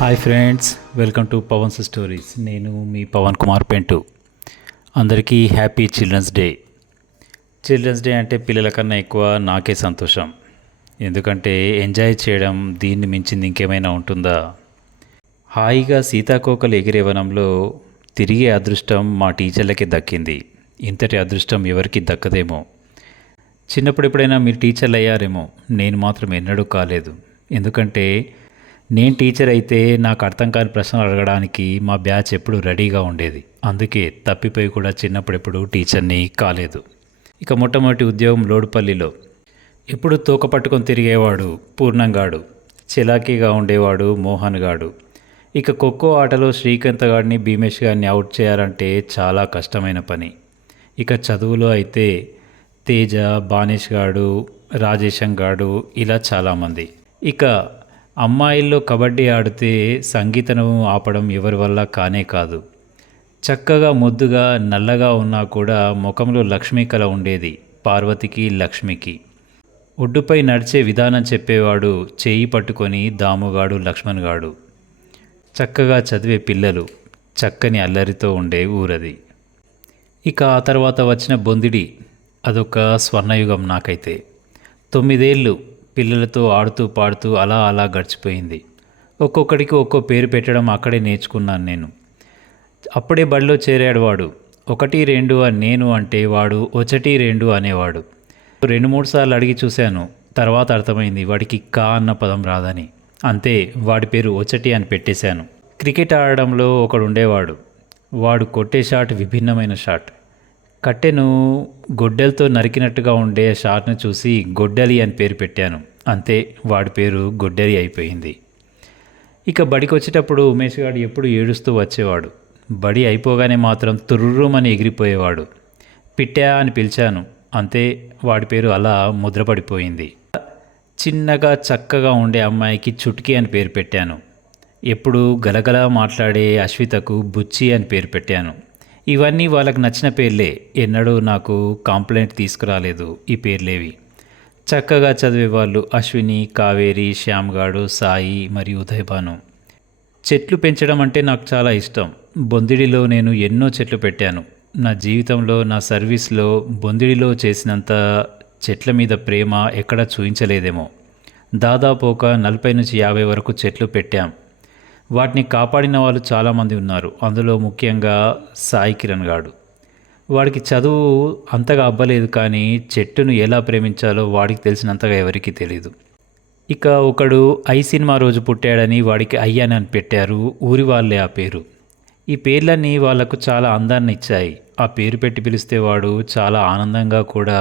Hi friends, welcome to Pavan's stories. నేను మీ పవన్ కుమార్ పెంటు. అందరికీ happy children's day. Children's day అంటే పిల్లల కన్నా ఎక్కువ నాకే సంతోషం. ఎందుకంటే ఎంజాయ్ చేయడం దీన్ని మించింది ఇంకేమైనా ఉంటుందా? హాయిగా సీతాకోకలు ఎగిరే వనంలో తిరిగే అదృష్టం మా టీచర్లకి దక్కింది. ఇంతటి అదృష్టం ఎవరికి దక్కదేమో. చిన్నప్పుడు ఎప్పుడైనా మీరు టీచర్లు అయ్యారేమో, నేను మాత్రం ఎన్నడూ కాలేదు. ఎందుకంటే నేను టీచర్ అయితే నాకు అర్థం కాని ప్రశ్నలు అడగడానికి మా బ్యాచ్ ఎప్పుడు రెడీగా ఉండేది. అందుకే తప్పిపోయి కూడా చిన్నప్పుడు ఎప్పుడు టీచర్ని కాలేదు. ఇక మొట్టమొదటి ఉద్యోగం లోడుపల్లిలో. ఎప్పుడు తోక పట్టుకొని తిరిగేవాడు పూర్ణంగాడు, చిలాకీగా ఉండేవాడు మోహన్ గాడు. ఇక ఖోఖో ఆటలో శ్రీకాంత్ గాడిని భీమేష్ గారిని అవుట్ చేయాలంటే చాలా కష్టమైన పని. ఇక చదువులో అయితే తేజ, బానేష్ గాడు, రాజేశం గాడు, ఇలా చాలామంది. ఇక అమ్మాయిల్లో కబడ్డీ ఆడితే సంగీతను ఆపడం ఎవరి వల్ల కానే కాదు. చక్కగా ముద్దుగా నల్లగా ఉన్నా కూడా ముఖంలో లక్ష్మీ కళ ఉండేది పార్వతికి, లక్ష్మికి. ఒడ్డుపై నడిచే విధానం చెప్పేవాడు చేయి పట్టుకొని దాముగాడు, లక్ష్మణ్ గాడు. చక్కగా చదివే పిల్లలు, చక్కని అల్లరితో ఉండే ఊరది. ఇక ఆ తర్వాత వచ్చిన బొందిడి, అదొక స్వర్ణయుగం నాకైతే. 9 ఏళ్ళు పిల్లలతో ఆడుతూ పాడుతూ అలా గడిచిపోయింది. ఒక్కొక్కడికి ఒక్కో పేరు పెట్టడం అక్కడే నేర్చుకున్నాను నేను. అప్పుడే బడిలో చేరాడు వాడు. 1 2 అని నేను అంటే వాడు 1 2 అనేవాడు. 2-3 సార్లు అడిగి చూశాను. తర్వాత అర్థమైంది వాడికి కా అన్న పదం రాదని. అంతే, వాడి పేరు 1 అని పెట్టేశాను. క్రికెట్ ఆడడంలో ఒకడు ఉండేవాడు. వాడు కొట్టే షాట్ విభిన్నమైన షాట్. కట్టెను గొడ్డలతో నరికినట్టుగా ఉండే షాట్ను చూసి గొడ్డలి అని పేరు పెట్టాను. అంతే, వాడి పేరు గొడ్డలి అయిపోయింది. ఇక బడికి వచ్చేటప్పుడు ఉమేష్ గారు ఎప్పుడు ఏడుస్తూ వచ్చేవాడు. బడి అయిపోగానే మాత్రం తుర్రుమని ఎగిరిపోయేవాడు. పిట్టా అని పిలిచాను. అంతే, వాడి పేరు అలా ముద్రపడిపోయింది. చిన్నగా చక్కగా ఉండే అమ్మాయికి చుట్కీ అని పేరు పెట్టాను. ఎప్పుడు గలగలా మాట్లాడే అశ్వితకు బుచ్చి అని పేరు పెట్టాను. ఇవన్నీ వాళ్ళకు నచ్చిన పేర్లే. ఎన్నడూ నాకు కాంప్లైంట్ తీసుకురాలేదు ఈ పేర్లేవి. చక్కగా చదివేవాళ్ళు అశ్విని, కావేరి, శ్యామ్గాడు, సాయి మరియు ఉదయభాను. చెట్లు పెంచడం అంటే నాకు చాలా ఇష్టం. బొందిడిలో నేను ఎన్నో చెట్లు పెట్టాను. నా జీవితంలో, నా సర్వీస్లో బొందిడిలో చేసినంత చెట్ల మీద ప్రేమ ఎక్కడా చూపించలేదేమో. దాదాపు ఒక 40 నుంచి 50 వరకు చెట్లు పెట్టాం. వాటిని కాపాడిన వాళ్ళు చాలామంది ఉన్నారు. అందులో ముఖ్యంగా సాయి కిరణ్ గాడు. వాడికి చదువు అంతగా అబ్బలేదు, కానీ చెట్టును ఎలా ప్రేమించాలో వాడికి తెలిసినంతగా ఎవరికీ తెలీదు. ఇక ఒకడు ఐ సినిమా రోజు పుట్టాడని వాడికి అయ్యాని అని పెట్టారు ఊరి వాళ్ళే ఆ పేరు. ఈ పేర్లన్నీ వాళ్లకు చాలా అందాన్ని ఇచ్చాయి. ఆ పేరు పెట్టి పిలిస్తే వాడు చాలా ఆనందంగా కూడా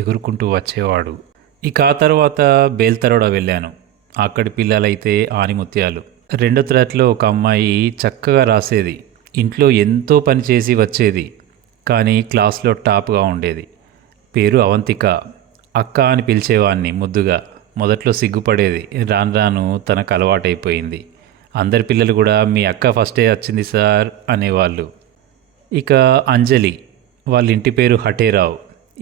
ఎగురుకుంటూ వచ్చేవాడు. ఇక ఆ తర్వాత బేల్తరోడ వెళ్ళాను. అక్కడి పిల్లలైతే ఆనిముత్యాలు. 2వ తరగతిలో ఒక అమ్మాయి చక్కగా రాసేది. ఇంట్లో ఎంతో పని చేసి వచ్చేది, కానీ క్లాస్లో టాప్గా ఉండేది. పేరు అవంతిక. అక్క అని పిలిచేవాడిని ముద్దుగా. మొదట్లో సిగ్గుపడేది. రాను రాను తనకు అలవాటైపోయింది. అందరి పిల్లలు కూడా మీ అక్క ఫస్టే వచ్చింది సార్ అనేవాళ్ళు. ఇక అంజలి, వాళ్ళ ఇంటి పేరు హటేరావు.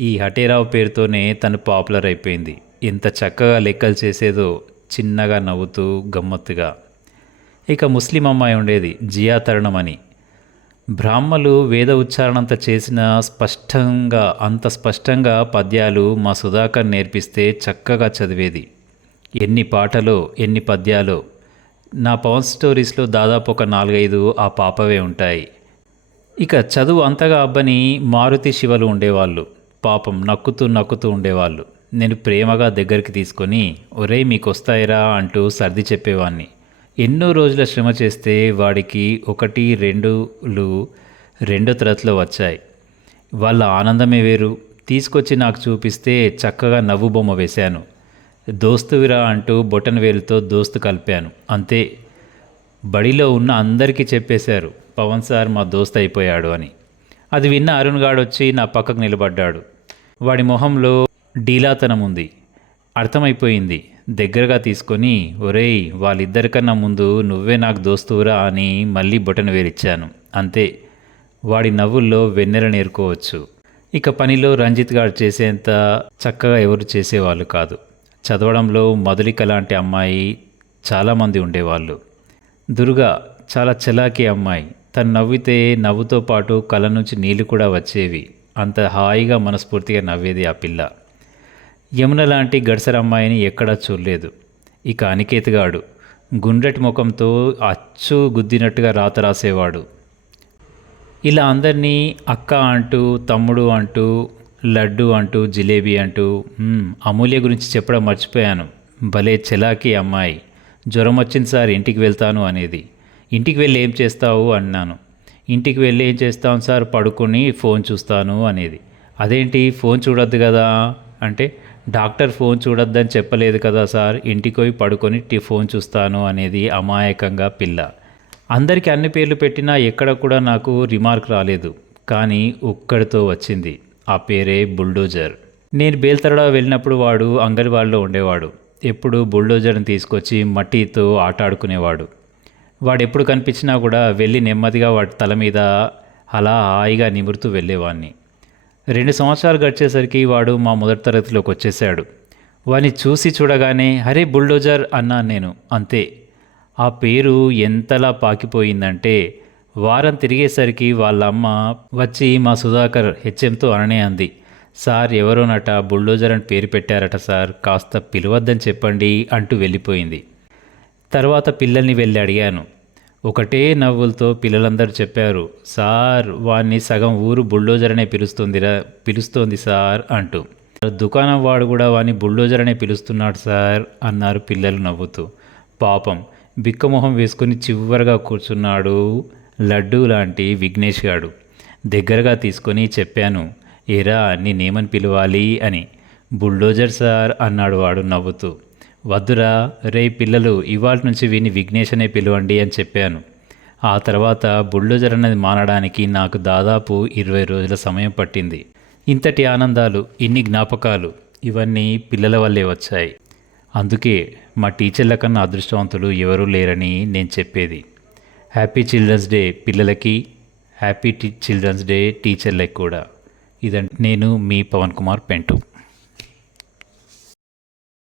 ఈ హటేరావు పేరుతోనే తను పాపులర్ అయిపోయింది. ఎంత చక్కగా లెక్కలు చేసేదో, చిన్నగా నవ్వుతూ గమ్మత్తుగా. ఇక ముస్లిం అమ్మాయి ఉండేది, జియా తరుణం అని. బ్రాహ్మలు వేద ఉచ్చారణంత చేసిన అంత స్పష్టంగా పద్యాలు మా సుధాకర్ నేర్పిస్తే చక్కగా చదివేది. ఎన్ని పాటలో, ఎన్ని పద్యాలో. నా పవన్ స్టోరీస్లో దాదాపు ఒక 4-5 ఆ పాపవే ఉంటాయి. ఇక చదువు అంతగా అబ్బని మారుతి, శివలు ఉండేవాళ్ళు. పాపం నక్కుతూ ఉండేవాళ్ళు. నేను ప్రేమగా దగ్గరికి తీసుకొని, ఒరేయ్ మీకు వస్తాయిరా అంటూ సర్ది చెప్పేవాడిని. ఎన్నో రోజుల శ్రమ చేస్తే వాడికి 1, 2లు 2వ తరగతిలో వచ్చాయి. వాళ్ళ ఆనందమే వేరు. తీసుకొచ్చి నాకు చూపిస్తే చక్కగా నవ్వు బొమ్మ వేశాను. దోస్తువిరా అంటూ బొటన వేలుతో దోస్తు కలిపాను. అంతే, బడిలో ఉన్న అందరికీ చెప్పేశారు పవన్ సార్ మా దోస్తు అయిపోయాడు అని. అది విన్న అరుణ్ గాడు వచ్చి నా పక్కకు నిలబడ్డాడు. వాడి మొహంలో డీలాతనం ఉంది. అర్థమైపోయింది. దగ్గరగా తీసుకొని, ఒరేయ్ వాళ్ళిద్దరికన్నా ముందు నువ్వే నాకు దోస్తువురా అని మళ్ళీ బొటన వేలిచ్చాను. అంతే, వాడి నవ్వుల్లో వెన్నెల నేర్కోవచ్చు. ఇక పనిలో రంజిత్ గారు చేసేంత చక్కగా ఎవరు చేసేవాళ్ళు కాదు. చదవడంలో మధులిక లాంటి అమ్మాయి చాలామంది ఉండేవాళ్ళు. దుర్గా చాలా చలాకీ అమ్మాయి. తను నవ్వితే నవ్వుతో పాటు కళ్ళ నుంచి నీళ్లు కూడా వచ్చేవి. అంత హాయిగా మనస్ఫూర్తిగా నవ్వేది ఆ పిల్ల. యమున లాంటి గడసర అమ్మాయిని ఎక్కడా చూడలేదు. ఇక అనికేత్ గాడు గుండ్రటి ముఖంతో అచ్చు గుద్దినట్టుగా రాత రాసేవాడు. ఇలా అందరినీ అక్క అంటూ, తమ్ముడు అంటూ, లడ్డు అంటూ, జిలేబీ అంటూ. అమూల్య గురించి చెప్పడం మర్చిపోయాను. భలే చలాకీ అమ్మాయి. జ్వరం వచ్చింది సార్, ఇంటికి వెళ్తాను అనేది. ఇంటికి వెళ్ళి ఏం చేస్తావు అన్నాను. ఇంటికి వెళ్ళి ఏం చేస్తాను సార్, పడుకొని ఫోన్ చూస్తాను అనేది. అదేంటి ఫోన్ చూడొద్దు కదా అంటే, డాక్టర్ ఫోన్ చూడొద్దని చెప్పలేదు కదా సార్, ఇంటికి పోయి పడుకొని ఫోన్ చూస్తాను అనేది అమాయకంగా పిల్ల. అందరికీ అన్ని పేర్లు పెట్టినా ఎక్కడ కూడా నాకు రిమార్క్ రాలేదు. కానీ ఒక్కడితో వచ్చింది. ఆ పేరే బుల్డోజర్. నేను బేల్తరడా వెళ్ళినప్పుడు వాడు అంగన్వాడీలో ఉండేవాడు. ఎప్పుడు బుల్డోజర్ని తీసుకొచ్చి మట్టితో ఆట ఆడుకునేవాడు. వాడు ఎప్పుడు కనిపించినా కూడా వెళ్ళి నెమ్మదిగా వాడి తల మీద అలా హాయిగా నిమురుతూ వెళ్ళేవాడిని. 2 సంవత్సరాలు గడిచేసరికి వాడు మా మొదటి తరగతిలోకి వచ్చేసాడు. వాడిని చూసి చూడగానే అరే బుల్డోజర్ అన్నాను నేను. అంతే. ఆ పేరు ఎంతలా పాకిపోయిందంటే వారం తిరిగేసరికి వాళ్ళ అమ్మ వచ్చి మా సుధాకర్ హెచ్ఎంతో అననే అంది, సార్ ఎవరోనట బుల్డోజర్ అని పేరు పెట్టారట సార్, కాస్త పిలవద్దని చెప్పండి అంటూ వెళ్ళిపోయింది. తర్వాత పిల్లల్ని వెళ్ళి అడిగాను. ఒకటే నవ్వులతో పిల్లలందరూ చెప్పారు, సార్ వాడిని సగం ఊరు బుల్డోజర్ అనే పిలుస్తోంది సార్ అంటూ. దుకాణం వాడు కూడా వాడిని బుల్డోజర్ అనే పిలుస్తున్నాడు సార్ అన్నారు పిల్లలు నవ్వుతూ. పాపం బిక్కమొహం వేసుకుని చివరగా కూర్చున్నాడు లడ్డు లాంటి విఘ్నేష్ గాడు. దగ్గరగా తీసుకొని చెప్పాను, ఏరా నేనేమని పిలవాలి అని. బుల్డోజర్ సార్ అన్నాడు వాడు నవ్వుతూ. వద్దురా రే పిల్లలు, ఇవాళ నుంచి వీని విఘ్నేష్ అనే పిలవండి అని చెప్పాను. ఆ తర్వాత బుల్డోజర్ అన్నది మానడానికి నాకు దాదాపు 20 రోజుల సమయం పట్టింది. ఇంతటి ఆనందాలు, ఇన్ని జ్ఞాపకాలు ఇవన్నీ పిల్లల వల్లే వచ్చాయి. అందుకే మా టీచర్ల కన్నా అదృష్టవంతులు ఎవరూ లేరని నేను చెప్పేది. హ్యాపీ చిల్డ్రన్స్ డే పిల్లలకి, హ్యాపీ చిల్డ్రన్స్ డే టీచర్లకి కూడా. ఇదండి నేను మీ పవన్ కుమార్ పెంటు.